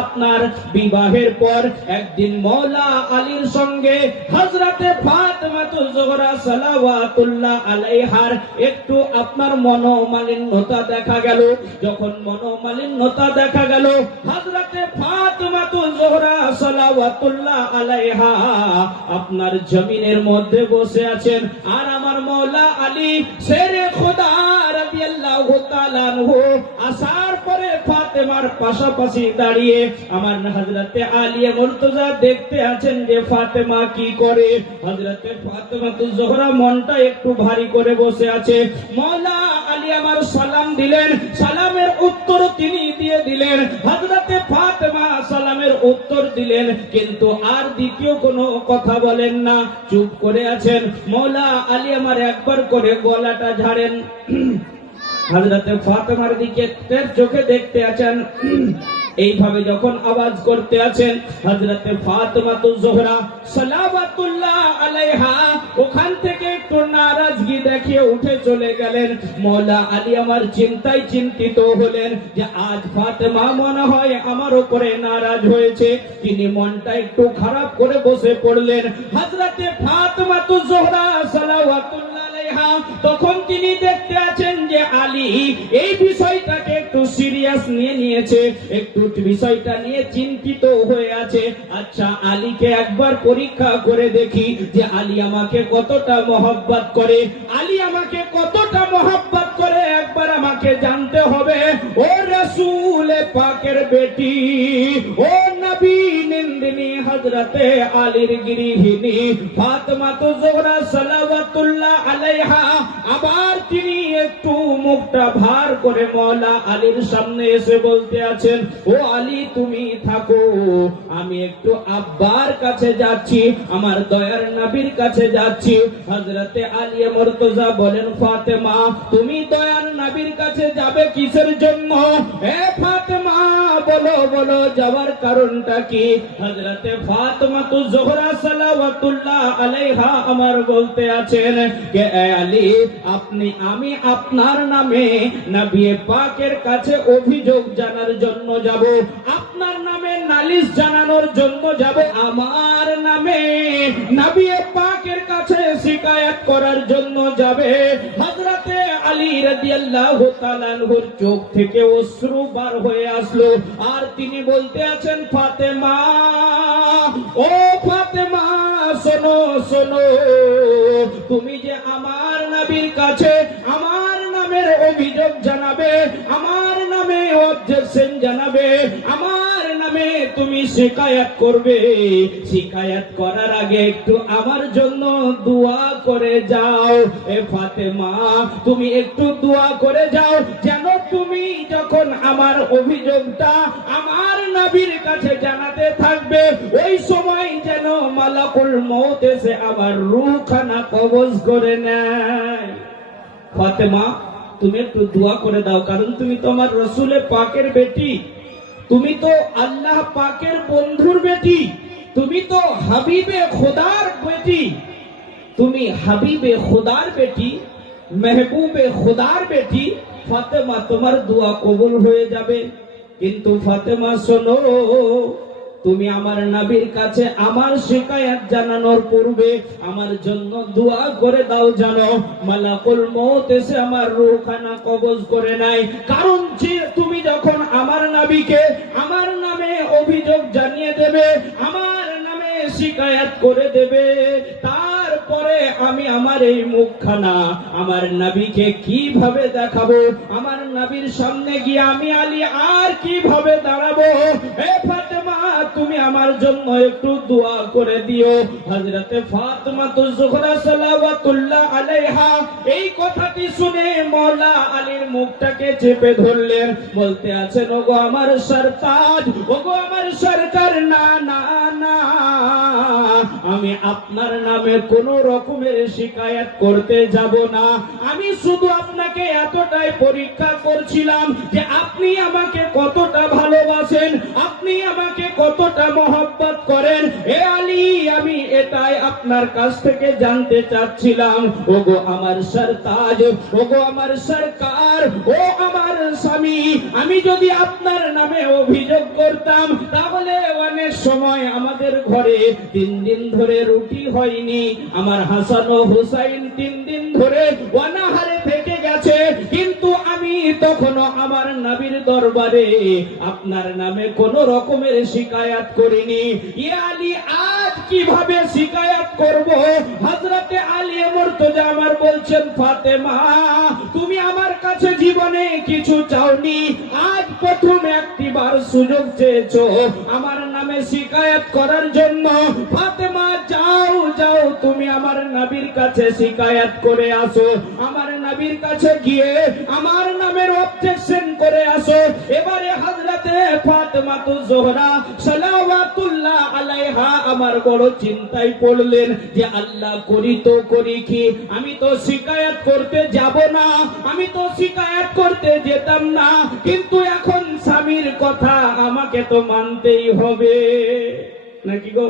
আপনার বিবাহের পর একদিন একটু আপনার মনোমালিন্যতা দেখা গেল। যখন মনোমালিন্যতা দেখা গেল সালাওয়াতুল্লাহ আলাইহা আপনার জমিনের মধ্যে বসে আছেন। আর আমার মৌলা আলী, শেরে খোদা আসার পরে ফাতেমার পাশাপাশি দাঁড়িয়ে আমার হযরতে আলিয়া মুর্তজা দেখতে আছেন যে ফাতেমা কি করে। হযরতে ফাতেমা তো জোহরা মনটা একটু ভারী করে বসে আছে। মওলা আলী আমার সালাম দিলেন, সালামের উত্তর তিনি দিয়ে দিলেন। ফাতেমা সালামের উত্তর দিলেন, কিন্তু আর দ্বিতীয় কোনো কথা বলেন না, চুপ করে আছেন। মওলা আলী আমার একবার করে গলাটা ঝাড়েন। হযরতে ফাতেমার দিকে চোখে দেখতে আছেন। এইভাবে যখন আওয়াজ করতে আছেন, হযরতে ফাতেমা তো জোহরা সালাওয়াতুল্লাহ আলাইহা, ওখান থেকে একটু নারাজগি উঠে চলে গেলেন। মওলা আলী আমার চিন্তায় চিন্তিত হলেন যে, আজ ফাতেমা মনে হয় আমার উপরে নারাজ হয়েছে। তিনি মনটা একটু খারাপ করে বসে পড়লেন। হযরতে ফাতেমা তো জোহরা সালাওয়াতুল্লাহ তখন তিনি দেখতে আছেন যে আলী এই বিষয়টাকে একটু সিরিয়াস নিয়ে নিয়েছে, একটু বিষয়টা নিয়ে চিন্তিত হয়ে আছে। আচ্ছা আলীকে একবার পরীক্ষা করে দেখি যে আলী আমাকে কতটা মহব্বত করে। আলী আমাকে কতটা মহব্বত করে একবার আমাকে জানতে হবে, ও রসুল পাকের বেটি, ও নবী নিন্দিনী হজরতে আলীর গৃহিণী ফাতেমা তো জোহরা সালাওয়াতুল্লাহ আলাইহা, আবার তিনি একটু মুখটা ভার করে মওলা আলীর সামনে এসে বলতে আছেন, ও আলী, তুমি থাকো, আমি একটু আব্বার কাছে যাচ্ছি, আমার দয়ার নবীর কাছে যাচ্ছি। হযরতে আলী মুর্তজা বলেন, ফাতেমা, তুমি দয়ার নবীর কাছে যাবে কিসের জন্য? হে ফাতেমা, বলো বলো, যাওয়ার কারণটা কি? হযরতে ফাতেমা তো জোহরা সালাওয়াতুল্লাহ আলাইহা আমার বলতে আছেন, কে আলী, আপনি, আমি আপনার নামে নবী পাকের কাছে অভিযোগ জানার জন্য যাব। আপনার নামে নালিশ জানানোর জন্য যাব আমার নামে। নবী পাকের কাছে শিকায়াত করার জন্য যাবে। হযরতে আলী রাদিয়াল্লাহু তাআলা আনহুর চোখ থেকে অশ্রু বার হয়ে আসলো। আর তিনি বলতে আছেন, ফাতেমা, ও ফাতেমা, শোনো শোনো, তুমি যে আমার নবীর কাছে আমার নামের অভিযোগ জানাবে, আমার নামে অবজেকশন জানাবে, আমার তুমি শিকায়াত করবে। শিকায়াত করার আগে একটু আমার জন্য দোয়া করে যাও। এ ফাতেমা, তুমি একটু দোয়া করে যাও। যেন তুমি যখন আমার অভিযোগটা আমার নবীর কাছে জানাতে থাকবে, ওই সময় যেন মালাকুল মৌত এসে আমার রুখানা কবজ করে নেয়। ফাতেমা, তুমি একটু দোয়া করে দাও, কারণ তুমি তো আমার রসুলের পাকের বেটি। তুমি তো আল্লাহ পাকের বন্ধুর বেটি। তুমি তো হাবিবে খোদার বেটি। তুমি হাবিবে খোদার বেটি, মেহবুবে খোদার বেটি। ফাতেমা, তোমার দোয়া কবুল হয়ে যাবে। কিন্তু ফাতেমা, শোনো তুমি আমার নবীর কাছে আমার শিকায়াত জানানোর পূর্বে আমার জন্য দোয়া করে দাও জানো, মালাকুল মৌত এসে আমার রূহখানা কবজ করে নাই। কারণ যে তুমি যখন আমার নবীকে আমার নামে অভিযোগ জানিয়ে দেবে, আমার নামে শিকায়াত করে দেবে, তারপরে আমি আমার এই মুখখানা আমার নবীকে কীভাবে দেখাবো? আমার নবীর সামনে গিয়ে আমি আলী আর কীভাবে দাঁড়াবো? তুমি আমার জন্য একটু দোয়া করে দিও। হযরতে ফাতেমা তো জোহরা সালাওয়াতুল্লাহ আলাইহা, এই কথাটি শুনে মওলা আলীর মুখটাকে চেপে ধরলেন। বলতে আছেন ওগো আমার সরকার, ওগো আমার সরকার না না না আমি আপনার নামে কোন রকমের শিকায়ত করতে যাব না। আমি শুধু আপনাকে এতটাই পরীক্ষা করছিলাম যে আপনি আমাকে কতটা ভালোবাসেন, আপনি আমাকে কতটা মহব্বত করেন। এ আলী, আমি এটাই আপনার কাছ থেকে জানতে চাচ্ছিলাম। ওগো আমার সরতাজ, ওগো আমার সরকার, ও আমার স্বামী, আমি যদি আপনার নামে অভিযোগ করতাম, তাহলে অনেক সময় আমাদের ঘরে তিন দিন ধরে রুটি হয়নি। আমার হাসান ও হুসাইন তিন দিন ধরে অনাহারে থেকে গেছে। কিন্তু আমি তখনও আমার নবীর দরবারে আপনার নামে কোন রকমের শিকায়াত করিনি। ইয়ে আলী আজ কীভাবে শিকায়াত করব? হজরতে আলী মুর্তজা আমার বলছেন, ফাতেমা, তুমি আমার কাছে জীবনে কিছু চাওনি। আজ প্রথম একটিবার সুযোগ চেয়েছো। আমার নামে শিকায়ত করার জন্য, ফাতেমা, যাও যাও, তুমি আমার নবীর কাছে শিকায়ত করে আসো। আমার নবীর কাছে গিয়ে, আমার নামের অবজেকশন আমার বড় চিন্তায় পড়লেন যে আল্লাহ করি তো করি কি? আমি তো শিকায়াত করতে যাব না, আমি তো শিকায়াত করতে যেতাম না, কিন্তু এখন স্বামীর কথা আমাকে তো মানতেই হবে। নাকি গো?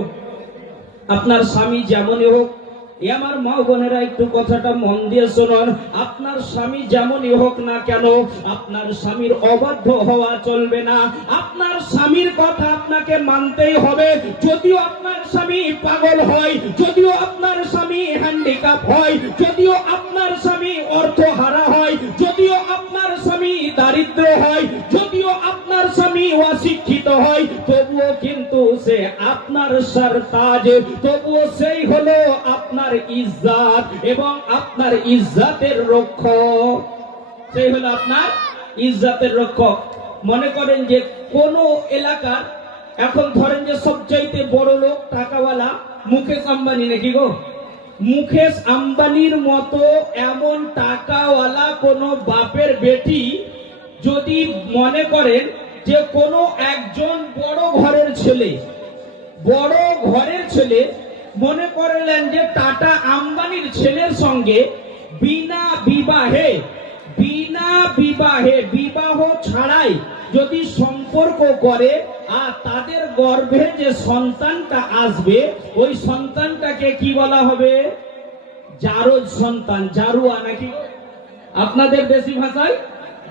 আপনার স্বামী যেমনই হোক আমার মা বোনেরা, একটু কথাটা মন দিয়ে শুনুন। আপনার স্বামী যেমনই হোক না কেন, আপনার স্বামীর অবাধ্য হওয়া চলবে না। আপনার স্বামীর কথা আপনাকে মানতেই হবে। যদিও আপনার স্বামী পাগল হয়, যদিও আপনার স্বামী হ্যান্ডিক্যাপ হয়, যদিও আপনার স্বামী অর্থ হারা হয়, যদিও আপনার স্বামী দারিদ্র হয় সে আপনার সরতাজ তবুও সেই হলো আপনার ইজ্জত এবং আপনার ইজ্জতের রক্ষক। সেই হলো আপনার ইজ্জতের রক্ষক। মনে করেন যে কোন এলাকার, এখন ধরেন যে সবচাইতে বড় লোক টাকাওয়ালা মুকেশ আম্বানি নাকি গো? মুকেশ আম্বানির মতো এমন টাকাওয়ালা কোন বাপের বেটি যদি মনে করেন যে কোনো একজন বড় ঘরের ছেলে বড় ঘরের ছেলে মনে করলেন যে টাটা আম্বানির ছেলের সঙ্গে বিনা বিবাহে বিনা বিবাহে, বিবাহ ছাড়াই যদি সম্পর্ক করে আর তাদের গর্ভে যে সন্তানটা আসবে, ওই সন্তানটাকে কি বলা হবে? জারজ সন্তান, জারুয়া নাকি? আপনাদের দেশি ভাষায়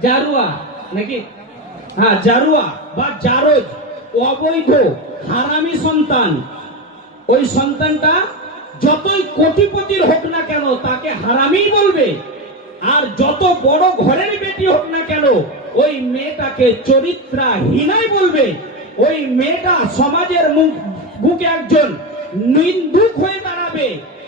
জারুয়া নাকি? হ্যাঁ জারুয়া বা জারজ, অবৈধ। হারামি সন্তান। ওই সন্তানটা যতই কোটিপতির হোক না কেন, তাকে হারামি বলবে। আর যত বড় ঘরের বেটি হোক না কেন, ওই মেয়েটাকে চরিত্রাহীনাই বলবে। ওই মেয়েটা সমাজের মুখ বুকে একজন নিন্দুক হয়ে দাঁড়াবে।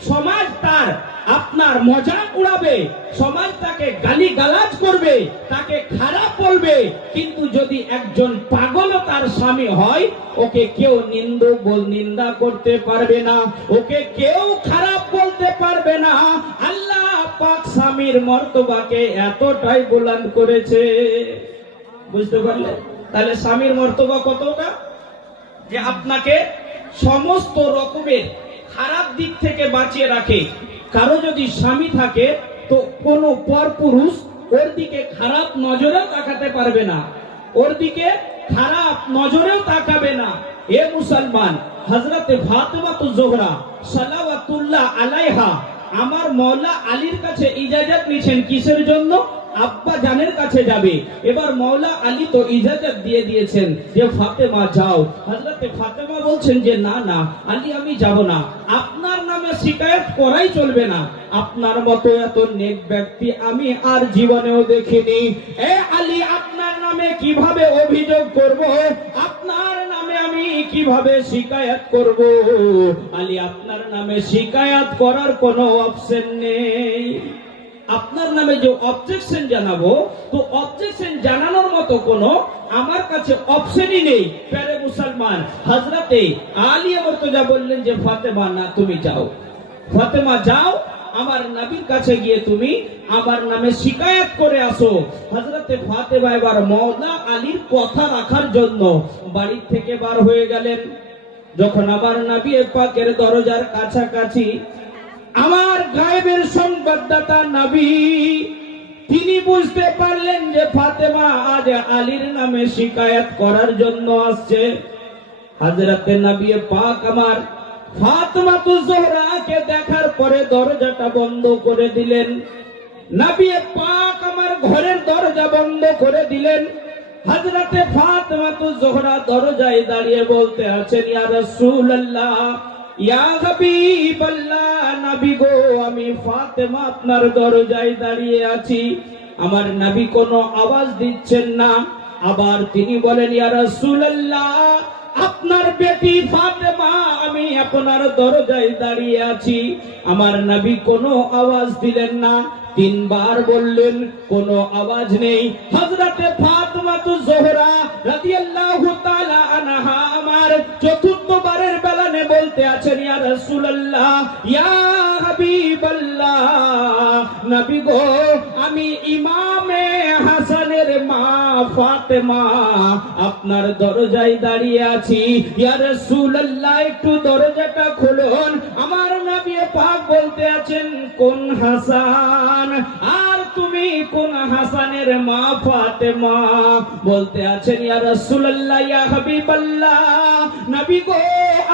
সমাজ তার আপনার মজাক উড়াবে, সমাজ তাকে গালি গালাজ করবে, তাকে খারাপ বলবে, কিন্তু যদি একজন পাগল তার স্বামী হয়, ওকে কেউ নিন্দু বল, নিন্দা করতে পারবে না, ওকে কেউ খারাপ বলতে পারবে না। আল্লাহ পাক স্বামীর মর্তবাকে এতটাই বুলন্দ করেছে। বুঝতে পারলে? তাহলে স্বামীর মর্তবা কতটা যে আপনাকে সমস্ত রকমের খারাপ দিক থেকে বাঁচিয়ে রাখে। কারও যদি স্বামী থাকে, তো কোনো পর পুরুষ ওর দিকে খারাপ নজরেও তাকাতে পারবে না। ওর দিকে খারাপ নজরেও তাকাবে না। এ মুসলমান হজরত ফাতেমা তুজোহরা সালাওয়াতুল্লাহ আলাইহা আমার মৌলা আলীর কাছে ইজাজত নিছেন কিসের জন্য? আব্বা জানের কাছে যাবে। এবার মৌলা আলী তো ইজাজত দিয়ে দিয়েছেন যে, ফাতেমা, যাও। হযরতে ফাতেমা বলছেন যে, না না, আলী, আমি যাব না। আপনার নামে শিকায়ত করাই চলবে না। আপনার মতো এত নেক ব্যক্তি আমি আর জীবনেও দেখিনি। এ আলী, আপনার নামে কীভাবে অভিযোগ করব? আপনার আমি কীভাবে শিকায়ত করব? আলী, আপনার নামে শিকায়ত করার কোনো অপশন নেই। আপনার নামে যে অবজেকশন জানাব, তো অবজেকশন জানানোর মতো কোনো আমার কাছে অপশনই নেই, প্যারে মুসলমান। হজরতে আলিয়া মর্তজা বললেন যে, ফাতেমা, না, তুমি যাও। ফাতেমা, যাও, আমার নবীর কাছে গিয়ে তুমি আমার নামে শিকায়ত করে আসো। হজরতে ফাতেমা এবার মৌলা আলীর কথা রাখার জন্য বাড়ি থেকে বার হয়ে গেলেন। যখন আবার নবী পাকের দরজার কাছাকাছি আমার গায়েবের সংবাদদাতা নবী, তিনি বুঝতে পারলেন যে ফাতেমা আজ আলীর নামে শিকায়ত করার জন্য আসছে। হাজরাতে নবী পাক আমার ফাতেমা তো দেখার পরে দরজাটা বন্ধ করে দিলেন। নবী পাক আমার ঘরের দরজা বন্ধ করে দিলেন। ফাতেমা তো জোহরা দরজায় দাঁড়িয়ে বলতে আছেন, ইয়া রাসূলুল্লাহ, ইয়া হাবিবাল্লাহ, নবী গো, আমি ফাতেমা আপনার দরজায় দাঁড়িয়ে আছি। আমার নবী কোনো আওয়াজ দিচ্ছেন না। আবার তিনি বলেন, ইয়া রাসূলুল্লাহ, আপনার বেটি ফাতেমা আমি আপনার দরজায় দাঁড়িয়ে আছি। আমার নবী কোনো আওয়াজ দিলেন না। তিনবার বললেন, কোনো আওয়াজ নেই। হযরতে ফাতেমা তো জোহরা রাদিয়াল্লাহু তাআলা আনহা আমার চতুর্থবারের বেলানে বলতে আছেন, ইয়া রাসূলুল্লাহ, ইয়া হাবিবাল্লাহ, নবী গো, আমি মা ফাতেমা, আপনার দরজায় দাঁড়িয়ে আছি। ইয়া রাসূলুল্লাহ, একটু দরজাটা খুলুন। আমার নবী পাক বলতে আছেন, কোন হাসান? আর তুমি কোন হাসানের মা ফাতেমা? বলতে আছেন, ইয়া রাসূলুল্লাহ, ইয়া হাবিবাল্লাহ। নবী গো,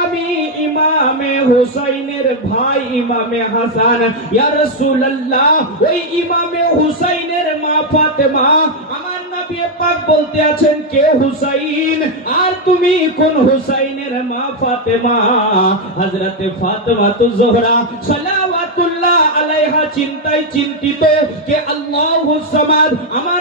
আমি ইমামে হুসাইনের ভাই, ইমামে হাসান। ইয়া রাসূলুল্লাহ, ওই ইমামে হুসাইনের মা ফাতেমা, আমার নবী পাক বলতে আছেন, কে হুসাইন? আর তুমি কোন হুসাইনের মা ফাতেমা? হযরতে ফাতেমা তো জোহরা সালাওয়াতুল্লাহ আলাইহা চিন্তায় চিন্তিত, কে আল্লাহু সামাদ, আমার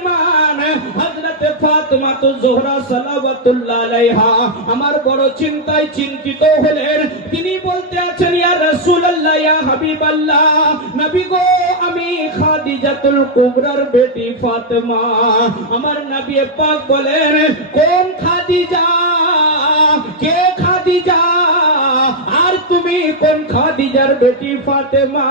ফাতেমা তো জোহরা সালাওয়াতুল্লাহ আলাইহা। আমার বড় চিন্তায় চিন্তিত হলেন। তিনি বলতে আছেন, ইয়া রাসূলুল্লাহ, ইয়া হাবিবাল্লাহ, নবী গো, আমি খাদিজাতুল কুবরার বেটি ফাতেমা। আমার নবী পাক বলেন, কোন খাদিজা? কে খাদিজা? আর তুমি কোন খাদিজার বেটি ফাতেমা?